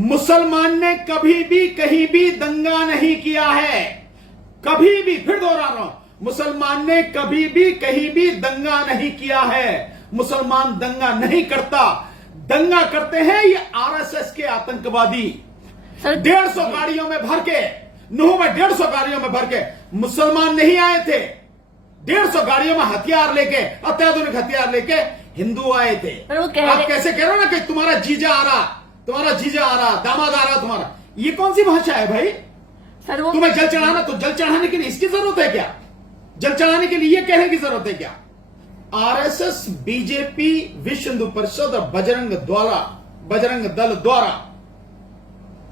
मुसलमान ने कभी भी कहीं भी दंगा नहीं किया है। कभी भी, फिर दोहरा रहा हूं, मुसलमान ने कभी भी कहीं भी दंगा नहीं किया है। मुसलमान दंगा नहीं करता। दंगा करते हैं ये आरएसएस के आतंकवादी। 150 गाड़ियों में भर के, नूह में 150 गाड़ियों में भर के मुसलमान नहीं आए थे। 150 गाड़ियों में हथियार लेके, अत्याधुनिक हथियार लेके हिंदू आए थे। आप कैसे कह रहे हो ना कि तुम्हारा जीजा आ रहा, तुम्हारा जीजा आ रहा, दामाद आ रहा तुम्हारा। ये कौन सी भाषा है भाई? तुम्हें जल चढ़ाना, तो जल चढ़ाने के लिए इसकी जरूरत है क्या? जल चढ़ाने के लिए ये कहने की जरूरत है क्या? आरएसएस, बीजेपी, विश्व हिंदू परिषद और बजरंग दल द्वारा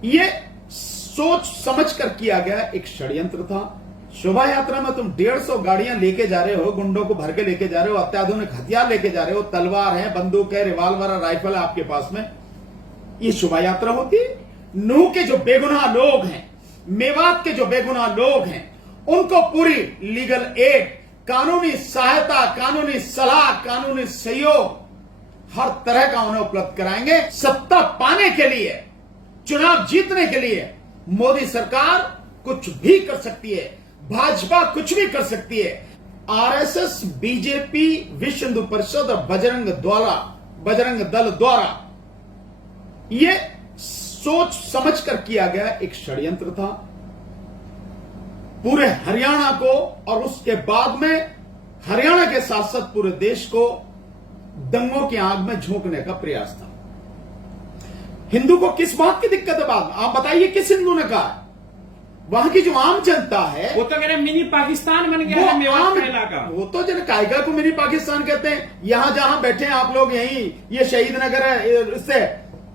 ये सोच समझ कर किया गया एक षड्यंत्र था। शोभा यात्रा में तुम 150 गाड़ियां लेके जा रहे हो, गुंडों को भर के लेके जा रहे हो, अत्याधुनिक हथियार लेके जा रहे हो, तलवार है, बंदूक है, रिवाल्वर है, राइफल है आपके पास में। ये शोभा यात्रा होती है? नूह के जो बेगुनाह लोग हैं, मेवात के जो बेगुनाह लोग हैं, उनको पूरी लीगल एड, कानूनी सहायता, कानूनी सलाह, कानूनी सहयोग हर तरह का उन्हें उपलब्ध कराएंगे। सत्ता पाने के लिए, चुनाव जीतने के लिए मोदी सरकार कुछ भी कर सकती है, भाजपा कुछ भी कर सकती है। आरएसएस, बीजेपी, विश्व हिंदू परिषद और बजरंग दल द्वारा ये सोच समझ कर किया गया एक षड्यंत्र था। पूरे हरियाणा को और उसके बाद में हरियाणा के साथ साथ पूरे देश को दंगों की आग में झोंकने का प्रयास था। हिंदू को किस बात की दिक्कत है? बात आप बताइए, किस हिंदू ने कहा? वहां की जो आम जनता है वो तो कह रहे मिनी पाकिस्तान बन गया है मेवात का इलाका। वो तो जन कायगा को मिनी पाकिस्तान कहते हैं। यहां जहां बैठे हैं आप लोग, यही ये शहीद नगर है, इससे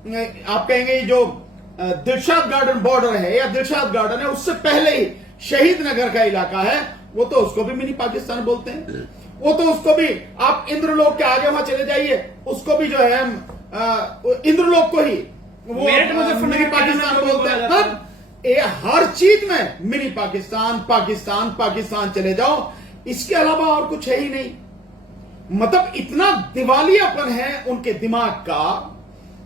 आप कहेंगे जो दिलशाद गार्डन बॉर्डर है या दिलशाद गार्डन है, उससे पहले ही शहीद नगर का इलाका है, वो तो उसको भी मिनी पाकिस्तान बोलते हैं। वो तो उसको भी, आप इंद्रलोक के आगे वहां चले जाइए, उसको भी जो है इंद्रलोक को ही वो मिनी पाकिस्तान बोलते हैं। हर चीज में मिनी पाकिस्तान, पाकिस्तान, पाकिस्तान चले जाओ, इसके अलावा और कुछ है ही नहीं। मतलब इतना दिवालियापन है उनके दिमाग का,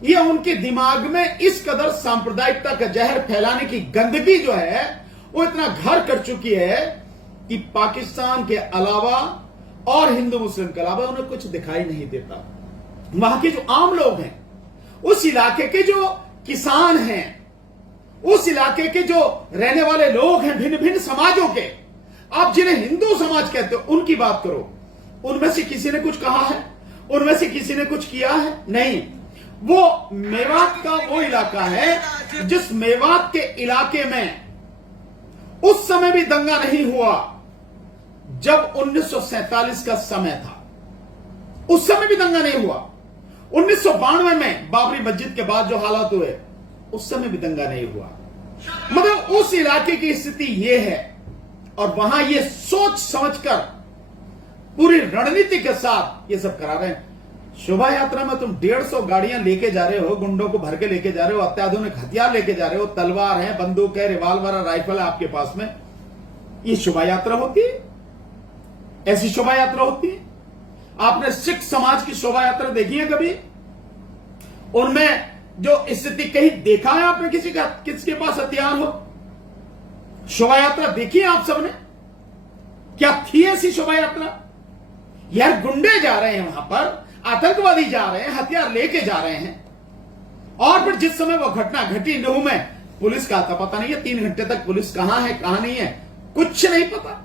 ये उनके दिमाग में इस कदर सांप्रदायिकता का जहर फैलाने की गंदगी जो है वो इतना घर कर चुकी है कि पाकिस्तान के अलावा और हिंदू मुस्लिम के अलावा उन्हें कुछ दिखाई नहीं देता। वहां के जो आम लोग हैं, उस इलाके के जो किसान हैं, उस इलाके के जो रहने वाले लोग हैं, भिन्न भिन्न समाजों के, आप जिन्हें हिंदू समाज कहते हो उनकी बात करो, उनमें से किसी ने कुछ कहा है? उनमें से किसी ने कुछ किया है? नहीं। वो मेवात का वो इलाका है जिस मेवात के इलाके में उस समय भी दंगा नहीं हुआ जब 1947 का समय था। उस समय भी दंगा नहीं हुआ। 1992 में बाबरी मस्जिद के बाद जो हालात हुए, उस समय भी दंगा नहीं हुआ। मतलब उस इलाके की स्थिति यह है, और वहां ये सोच समझकर पूरी रणनीति के साथ ये सब करा रहे हैं। शोभा यात्रा में तुम 150 गाड़ियां लेके जा रहे हो, गुंडों को भर के लेके जा रहे हो, अत्याधुनिक हथियार लेके जा रहे हो, तलवार है, बंदूक है, रिवाल्वर है, राइफल है आपके पास में। ये शोभा यात्रा होती है? ऐसी शोभा यात्रा होती है? आपने सिख समाज की शोभा यात्रा देखी है कभी? उनमें जो स्थिति कहीं देखा है आपने किसके पास हथियार हो? शोभा यात्रा देखी है आप सबने? क्या थी ऐसी शोभा यात्रा? यार गुंडे जा रहे हैं वहां पर, आतंकवादी जा रहे हैं, हथियार लेके जा रहे हैं, और फिर जिस समय वो घटना घटी नूह में, पुलिस का आता पता नहीं है। 3 घंटे तक पुलिस कहां है कहां नहीं है कुछ नहीं पता।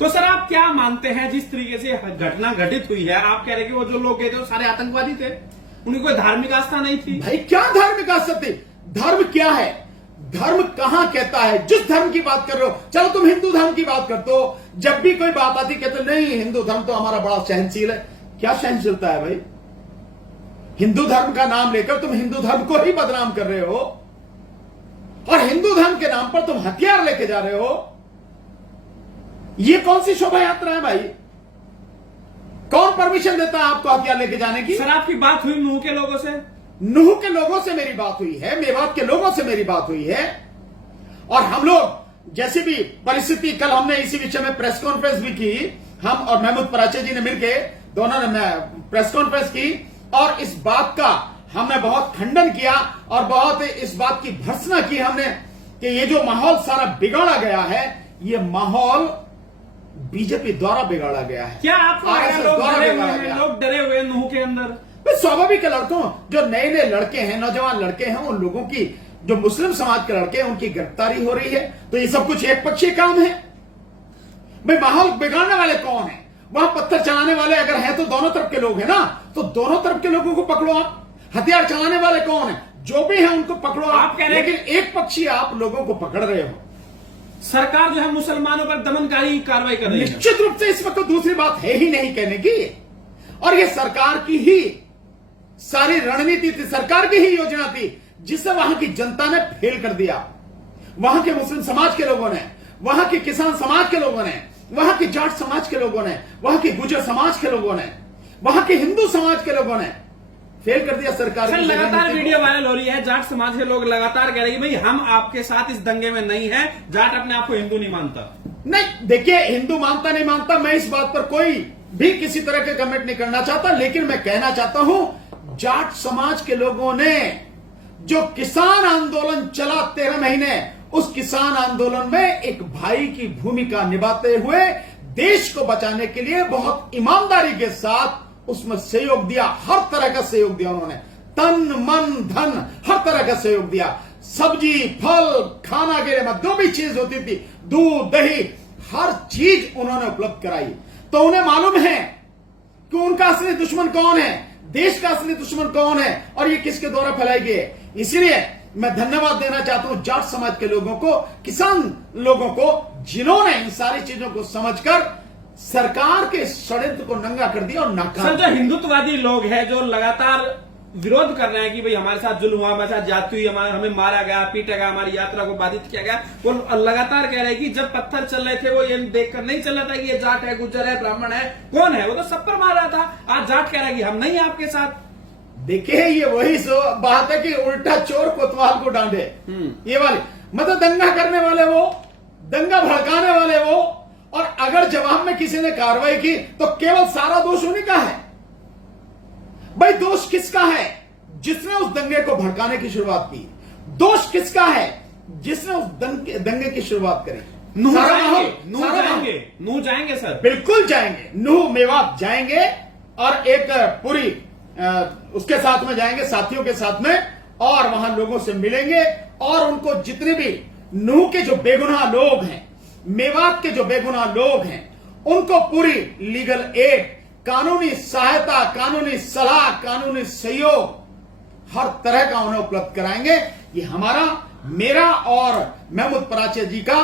तो सर आप क्या मानते हैं, जिस तरीके से घटना घटित हुई है, आप कह रहे कि वो जो लोग गए थे वो सारे आतंकवादी थे, उनकी कोई धार्मिक आस्था नहीं थी? भाई क्या धार्मिक आस्था थी? धर्म क्या है? धर्म कहां कहता है? जिस धर्म की बात कर रहे हो, चलो तुम हिंदू धर्म की बात करते हो, जब भी कोई बात आती कहते नहीं हिंदू धर्म तो हमारा बड़ा सहनशील है। क्या सहनशीलता है भाई? हिंदू धर्म का नाम लेकर तुम हिंदू धर्म को ही बदनाम कर रहे हो, और हिंदू धर्म के नाम पर तुम हथियार लेके जा रहे हो। ये कौन सी शोभा यात्रा है भाई? कौन परमिशन देता है आपको हथियार लेके जाने की? सर आपकी बात हुई नूह के लोगों से? नूह के लोगों से मेरी बात हुई है, मेवात के लोगों से मेरी बात हुई है, और हम लोग जैसी भी परिस्थिति, कल हमने इसी विषय में प्रेस कॉन्फ्रेंस भी की, हम और महमूद पराचे जी ने मिलकर दोनों ने प्रेस कॉन्फ्रेंस की, और इस बात का हमने बहुत खंडन किया और बहुत इस बात की भर्त्सना की हमने कि ये जो माहौल सारा बिगाड़ा गया है, ये माहौल बीजेपी द्वारा बिगाड़ा गया है। क्या आपको लग रहा है RSS द्वारा लोग डरे हुए बिगाड़ा हैं, गया। लोग डरे हुए हैं नूह के अंदर? भाई स्वाभाविक है, लड़कों जो नए नए लड़के हैं, नौजवान लड़के हैं, उन लोगों की, जो मुस्लिम समाज के लड़के हैं, उनकी गिरफ्तारी हो रही है। तो ये सब कुछ एक पक्षीय काम है। भाई माहौल बिगाड़ने वाले कौन है? वहां पत्थर चलाने वाले अगर हैं तो दोनों तरफ के लोग हैं ना, तो दोनों तरफ के लोगों को पकड़ो आप। हथियार चलाने वाले कौन है? जो भी है उनको पकड़ो आप कह रहे हैं लेकिन एक पक्षी आप लोगों को पकड़ रहे हो। सरकार जो है मुसलमानों पर दमनकारी कार्रवाई कर रही है। निश्चित रूप से इस वक्त दूसरी बात है ही नहीं कहने की, और ये सरकार की ही सारी रणनीति थी, सरकार की ही योजना थी, जिसे वहां की जनता ने फेल कर दिया। वहां के मुस्लिम समाज के लोगों ने, वहां के किसान समाज के लोगों ने, वहां के जाट समाज के लोगों ने, वहां के गुर्जर समाज के लोगों ने, वहां के हिंदू समाज के लोगों ने फेल कर दिया सरकार की लगातार रणनीति को। वीडियो वायरल हो रही है, जाट समाज के लोग लगातार कह रहे हैं कि भाई हम आपके साथ इस दंगे में नहीं है, जाट अपने आप को हिंदू नहीं मानता। नहीं, देखिए हिंदू मानता नहीं मानता, मैं इस बात पर कोई भी किसी तरह के कमेंट नहीं करना चाहता, लेकिन मैं कहना चाहता हूं जाट समाज के लोगों ने जो किसान आंदोलन चला 13 महीने, उस किसान आंदोलन में एक भाई की भूमिका निभाते हुए देश को बचाने के लिए बहुत ईमानदारी के साथ उसमें सहयोग दिया। हर तरह का सहयोग दिया उन्होंने, तन मन धन हर तरह का सहयोग दिया। सब्जी फल खाना के लिए जो भी चीज होती थी, दूध दही, हर चीज उन्होंने उपलब्ध कराई। तो उन्हें मालूम है कि उनका असली दुश्मन कौन है, देश का असली दुश्मन कौन है, और ये किसके द्वारा फैलाई गई है। इसीलिए मैं धन्यवाद देना चाहता हूं जाट समाज के लोगों को, किसान लोगों को, जिन्होंने इन सारी चीजों को समझकर सरकार के षड्यंत्र को नंगा कर दिया और नाकाम। सर, जो हिंदुत्ववादी लोग हैं जो लगातार विरोध कर रहे हैं कि भाई हमारे साथ जुल्म हुआ, हमारे साथ जाति हुई, हमें मारा गया, पीटा गया, हमारी यात्रा को बाधित किया गया, वो लगातार कह रहे हैं कि जब पत्थर चल रहे थे वो ये देखकर नहीं चल रहा था कि ये जाट है, गुर्जर है, ब्राह्मण है, कौन है, वो तो सब पर मार रहा था। आज जाट कह रहा है कि हम नहीं है आपके साथ। देखिए ये वही बात है कि उल्टा चोर कोतवाल को डांटे, ये वाली मतलब दंगा करने वाले वो, दंगा भड़काने वाले वो, और अगर जवाब में किसी ने कार्रवाई की तो केवल सारा दोष उन्हीं का है। भाई दोष किसका है? जिसने उस दंगे को भड़काने की शुरुआत की। दोष किसका है? जिसने उस दंगे की शुरुआत करी। नूह सारा जाएंगे, माहौल- नूह सारा जाएंगे, नूह जाएंगे सर, बिल्कुल जाएंगे, नूह मेवात जाएंगे, और एक पूरी उसके साथ में जाएंगे, साथियों के साथ में, और वहां लोगों से मिलेंगे, और उनको जितने भी नूह के जो बेगुनाह लोग हैं, मेवात के जो बेगुनाह लोग हैं, उनको पूरी लीगल एड, कानूनी सहायता, कानूनी सलाह, कानूनी सहयोग हर तरह का उन्हें उपलब्ध कराएंगे। ये हमारा, मेरा और महमूद पराचे जी का,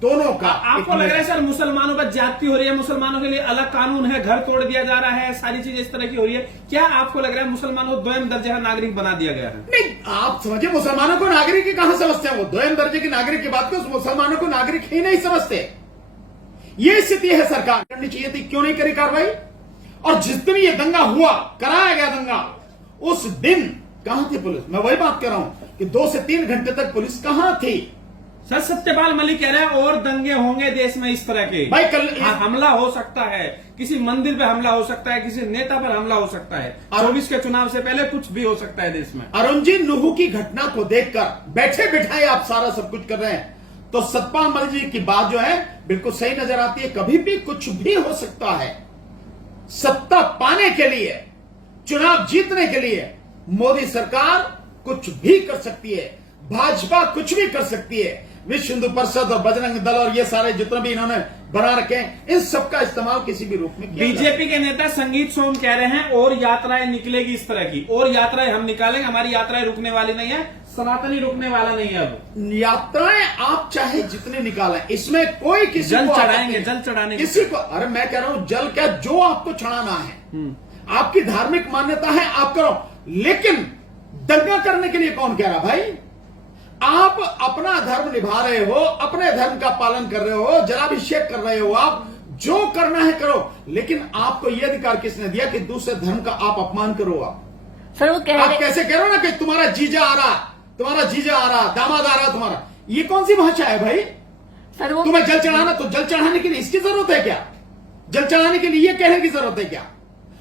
दोनों का। आपको लग रहा है सर मुसलमानों पर ज्यादती हो रही है, मुसलमानों के लिए अलग कानून है, घर तोड़ दिया जा रहा है, सारी चीजें इस तरह की हो रही है? क्या आपको लग रहा है मुसलमानों को द्वयम दर्जे का नागरिक बना दिया गया है? नहीं, आप समझिए मुसलमानों को नागरिक ही कहां समझते हैं? वो द्वयम दर्जे की नागरिक की बात को, उस मुसलमानों को नागरिक ही नहीं समझते। ये स्थिति है, सरकार करनी चाहिए थी, क्यों नहीं करी कार्रवाई? और जिस दिन ये दंगा हुआ, कराया गया दंगा, उस दिन कहां थी पुलिस? मैं वही बात कर रहा हूं कि 2 से 3 घंटे तक पुलिस कहां थी? सर, सत्यपाल मलिक कह रहे हैं और दंगे होंगे देश में इस तरह के। भाई कल हमला हो सकता है, किसी मंदिर पे हमला हो सकता है, किसी नेता पर हमला हो सकता है, 24 के चुनाव से पहले कुछ भी हो सकता है देश में। अरुण जी, नूह की घटना को देखकर बैठे बिठाए आप सारा सब कुछ कर रहे हैं, तो सतपाल मलिक जी की बात जो है बिल्कुल सही नजर आती है। कभी भी कुछ भी हो सकता है। सत्ता पाने के लिए, चुनाव जीतने के लिए मोदी सरकार कुछ भी कर सकती है, भाजपा कुछ भी कर सकती है, विश्व हिंदू परिषद और बजरंग दल और ये सारे जितने भी इन्होंने बना रखे हैं, इन सबका इस्तेमाल किसी भी रूप में किया। बीजेपी के नेता संगीत सोम कह रहे हैं और यात्राएं निकलेगी इस तरह की, और यात्राएं हम निकालेंगे, हमारी यात्राएं रुकने वाली नहीं है, सनातनी रुकने वाला नहीं है। अब यात्राएं आप चाहे जितने निकालें, इसमें कोई किसी जल को चढ़ाएंगे, जल चढ़ाने की। किसी को, अरे मैं कह रहा हूं जल क्या, जो आपको चढ़ाना है, आपकी धार्मिक मान्यता है आप करो, लेकिन दंगा करने के लिए कौन कह रहा? भाई आप अपना धर्म निभा रहे हो, अपने धर्म का पालन कर रहे हो, जलाभिषेक कर रहे हो, आप जो करना है करो, लेकिन आपको यह अधिकार किसने दिया कि दूसरे धर्म का आप अपमान करो? आप सर वो कह आप रहे कैसे कह रहे हो ना कि तुम्हारा जीजा आ रहा, तुम्हारा जीजा आ रहा, दामाद आ रहा तुम्हारा, ये कौन सी भाषा है भाई? सर वो तुम्हें जल चढ़ाना, तो जल चढ़ाने के लिए इसकी जरूरत है क्या? जल चढ़ाने के लिए ये कहने की जरूरत है क्या?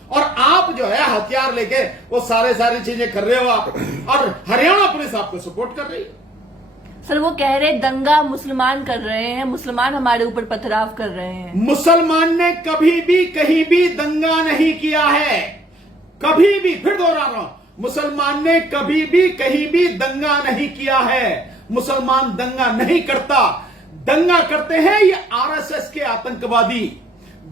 और आप जो है हथियार लेके वो सारी चीजें कर रहे हो आप, और हरियाणा पुलिस आपको सपोर्ट कर रही है। सर वो कह रहे दंगा मुसलमान कर रहे हैं, मुसलमान हमारे ऊपर पथराव कर रहे हैं। मुसलमान ने कभी भी कहीं भी दंगा नहीं किया है, कभी भी, फिर दोहरा रहा हूं, मुसलमान ने कभी भी कहीं भी दंगा नहीं किया है। मुसलमान दंगा नहीं करता, दंगा करते हैं ये आरएसएस के आतंकवादी,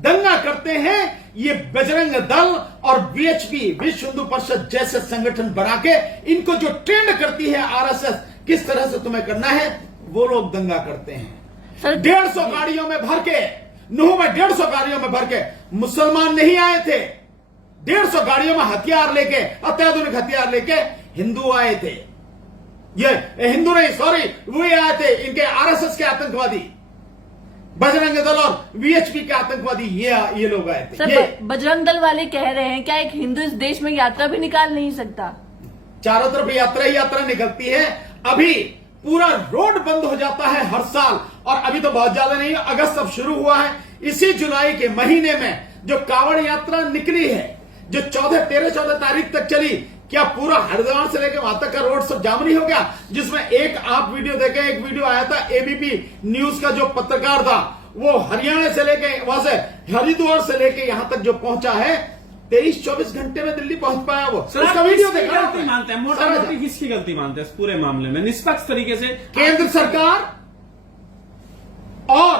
दंगा करते हैं ये बजरंग दल और बीएचपी, विश्व हिंदू परिषद जैसे संगठन बना के इनको जो ट्रेंड करती है आरएसएस, किस तरह से तुम्हें करना है, वो लोग दंगा करते हैं। सर 150 गाड़ियों में भर के, नूह में 150 गाड़ियों में भर के मुसलमान नहीं आए थे, 150 गाड़ियों में हथियार लेके, अत्याधुनिक हथियार लेके हिंदू आए थे। ये हिंदू नहीं, सॉरी, वो आए थे इनके आरएसएस के आतंकवादी, बजरंग दल और वीएचपी के आतंकवादी, ये लोग आए थे। सर बजरंग दल वाले कह रहे हैं क्या एक हिंदू इस देश में यात्रा भी निकाल नहीं सकता? चारों तरफ यात्रा ही यात्रा निकलती है। अभी पूरा रोड बंद हो जाता है हर साल, और अभी तो बहुत ज्यादा नहीं, अगस्त अब शुरू हुआ है। इसी जुलाई के महीने में जो कांवड़ यात्रा निकली है, जो 13-14 तारीख तक चली, क्या पूरा हरिद्वार से लेकर वहां तक का रोड सब जाम नहीं हो गया? जिसमें एक आप वीडियो देखे, एक वीडियो आया था एबीपी न्यूज का जो पत्रकार था, वो हरियाणा से लेके, वहां से हरिद्वार से लेके यहां तक जो पहुंचा है, 23-24 घंटे में दिल्ली पहुंच पाया वो। सर उसका वीडियो देखा गलती मानते हैं, मोटा मोटी किसकी गलती मानते हैं इस पूरे मामले में निष्पक्ष तरीके से? केंद्र सरकार और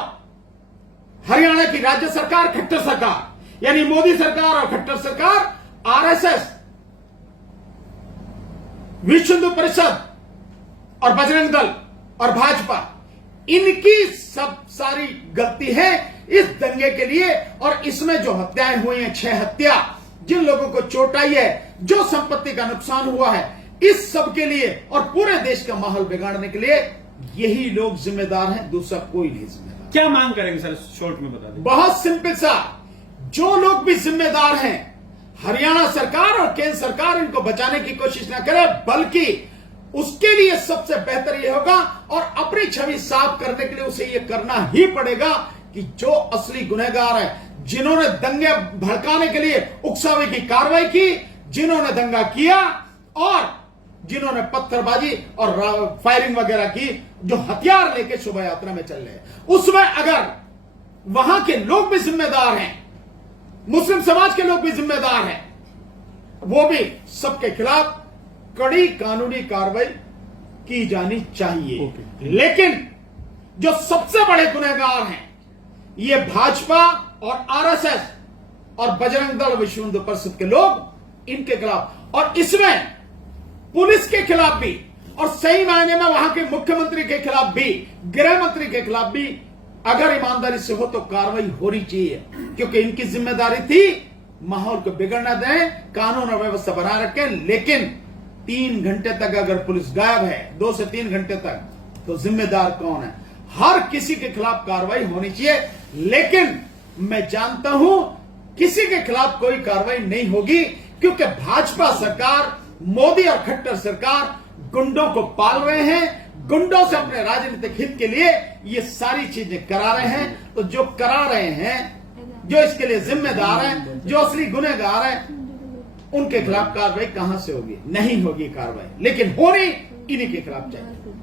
हरियाणा की राज्य सरकार, खट्टर सरकार, यानी मोदी सरकार और खट्टर सरकार, आरएसएस, विश्व हिंदू परिषद और बजरंग दल और भाजपा, इनकी सब सारी गलती है इस दंगे के लिए। और इसमें जो हत्याएं हुई हैं, 6 हत्या, जिन लोगों को चोट आई है, जो संपत्ति का नुकसान हुआ है, इस सब के लिए और पूरे देश का माहौल बिगाड़ने के लिए यही लोग जिम्मेदार हैं, दूसरा कोई नहीं जिम्मेदार। क्या मांग करेंगे सर, शॉर्ट में बता दें? बहुत सिंपल सा, जो लोग भी जिम्मेदार हैं, हरियाणा सरकार और केंद्र सरकार इनको बचाने की कोशिश ना करे, बल्कि उसके लिए सबसे बेहतर यह होगा, और अपनी छवि साफ करने के लिए उसे यह करना ही पड़ेगा कि जो असली गुनहगार हैं, जिन्होंने दंगे भड़काने के लिए उकसावे की कार्रवाई की, जिन्होंने दंगा किया और जिन्होंने पत्थरबाजी और फायरिंग वगैरह की, जो हथियार लेके शोभा यात्रा में चल रहे हैं, उसमें अगर वहां के लोग भी जिम्मेदार हैं, मुस्लिम समाज के लोग भी जिम्मेदार हैं, वो भी सबके खिलाफ कड़ी कानूनी कार्रवाई की जानी चाहिए। लेकिन जो सबसे बड़े गुनहगार हैं, ये भाजपा और आरएसएस और बजरंग दल, विश्व हिंदू परिषद के लोग, इनके खिलाफ, और इसमें पुलिस के खिलाफ भी, और सही मायने में वहां के मुख्यमंत्री के खिलाफ भी, गृह मंत्री के खिलाफ भी अगर ईमानदारी से हो तो कार्रवाई होनी चाहिए, क्योंकि इनकी जिम्मेदारी थी माहौल को बिगड़ना दें, कानून और व्यवस्था बना रखें। लेकिन 3 घंटे तक अगर पुलिस गायब है, 2 से 3 घंटे तक, तो जिम्मेदार कौन है? हर किसी के खिलाफ कार्रवाई होनी चाहिए। लेकिन मैं जानता हूं किसी के खिलाफ कोई कार्रवाई नहीं होगी, क्योंकि भाजपा सरकार, मोदी और खट्टर सरकार गुंडों को पाल रहे हैं, गुंडों से अपने राजनीतिक हित के लिए ये सारी चीजें करा रहे हैं। तो जो करा रहे हैं, जो इसके लिए जिम्मेदार हैं, जो असली गुनहगार हैं, उनके खिलाफ कार्रवाई कहां से होगी? नहीं होगी कार्रवाई, लेकिन होनी इन्हीं के खिलाफ चाहिए।